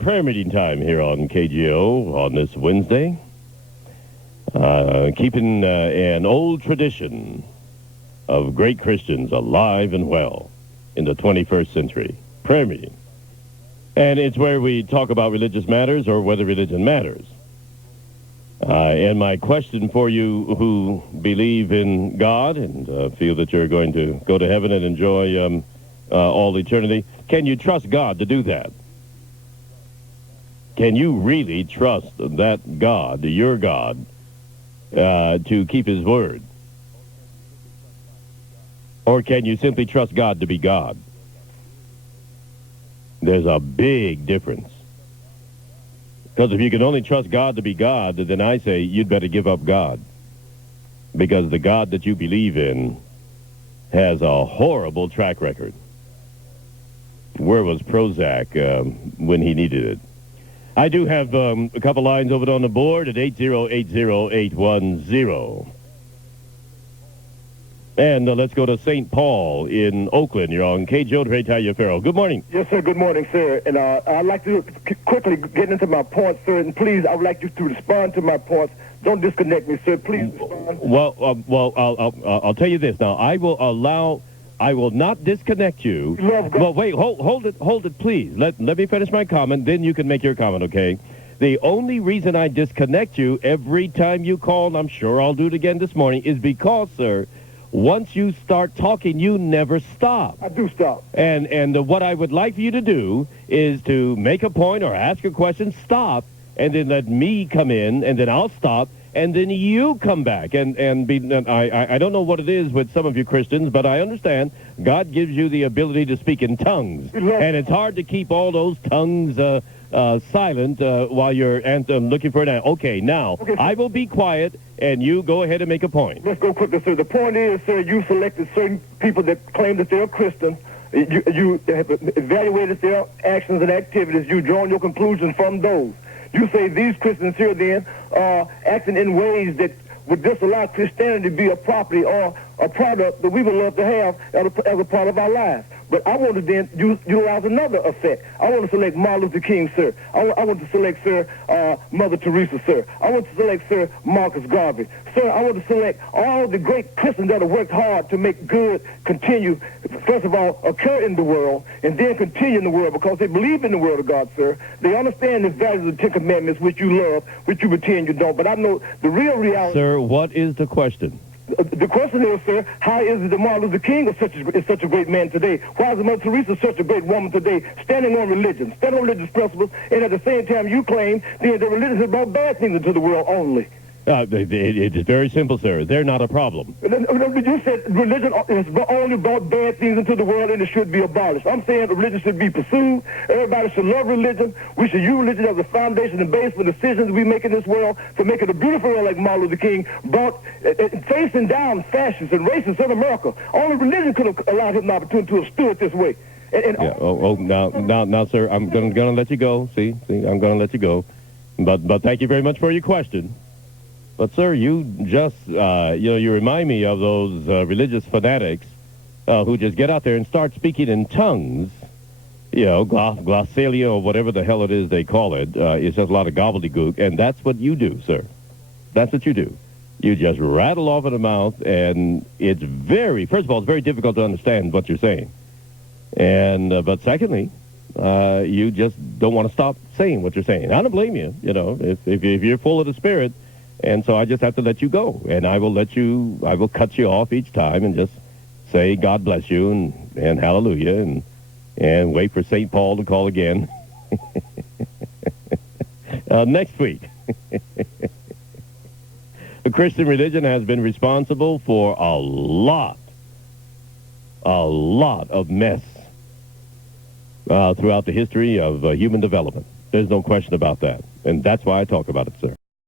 Prayer meeting time here on KGO on this Wednesday. Keeping an old tradition of great Christians alive and well in the 21st century. Prayer meeting. And it's where we talk about religious matters or whether religion matters. And my question for you who believe in God and feel that you're going to go to heaven and enjoy all eternity, can you trust God to do that? Can you really trust that God, your God, to keep his word? Or can you simply trust God to be God? There's a big difference. Because if you can only trust God to be God, then I say you'd better give up God. Because the God that you believe in has a horrible track record. Where was Prozac when he needed it? I do have a couple lines over on the board at 8080810. And let's go to St. Paul in Oakland. You're on KGO, Taliaferro. Good morning. Yes, sir. Good morning, sir. And I'd like to quickly get into my points, sir. And please, I would like you to respond to my points. Don't disconnect me, sir. Please respond. I'll tell you this. Now, I will not disconnect you. Well, wait, hold it, please. Let me finish my comment, then you can make your comment, okay? The only reason I disconnect you every time you call, and I'm sure I'll do it again this morning, is because, sir, once you start talking, you never stop. I do stop. And what I would like for you to do is to make a point or ask a question, stop, and then let me come in, and then I'll stop, and then you come back. I don't know what it is with some of you Christians, but I understand God gives you the ability to speak in tongues. And it's hard to keep all those tongues silent while you're looking for an answer. Okay, now, I will be quiet, and you go ahead and make a point. Let's go quickly, sir. The point is, sir, you selected certain people that claim that they're Christian. You have evaluated their actions and activities. You've drawn your conclusions from those. You say these Christians here then are acting in ways that would disallow Christianity to be a property or a product that we would love to have as a part of our lives. But I want to then utilize another effect. I want to select Martin Luther King, sir. I want to select, sir, Mother Teresa, sir. I want to select, sir, Marcus Garvey. Sir, I want to select all the great Christians that have worked hard to make good continue, first of all, occur in the world, and then continue in the world because they believe in the word of God, sir. They understand the values of the Ten Commandments, which you love, which you pretend you don't. But I know the real reality... Sir, what is the question? The question is, sir, how is it that Martin Luther King is such a great man today? Why is Mother Teresa such a great woman today, standing on religion, standing on religious principles, and at the same time you claim that the religion has brought bad things into the world only? It's very simple, sir. They're not a problem. You said religion has only brought bad things into the world and it should be abolished. I'm saying religion should be pursued. Everybody should love religion. We should use religion as a foundation and base for decisions we make in this world to make it a beautiful world like Martin Luther King brought, facing down fascists and racists in America. Only religion could have allowed him an opportunity to have stood this way. Now, sir, I'm going to let you go. See, I'm going to let you go. But thank you very much for your question. But, sir, you just, you remind me of those religious fanatics who just get out there and start speaking in tongues, glossalia or whatever the hell it is they call it. It's just a lot of gobbledygook, and that's what you do, sir. That's what you do. You just rattle off in the mouth, and it's first of all, it's very difficult to understand what you're saying. And, but secondly, you just don't want to stop saying what you're saying. I don't blame you, if you're full of the Spirit. And so I just have to let you go, and I will cut you off each time and just say God bless you and hallelujah and wait for St. Paul to call again next week. The Christian religion has been responsible for a lot of mess throughout the history of human development. There's no question about that, and that's why I talk about it, sir.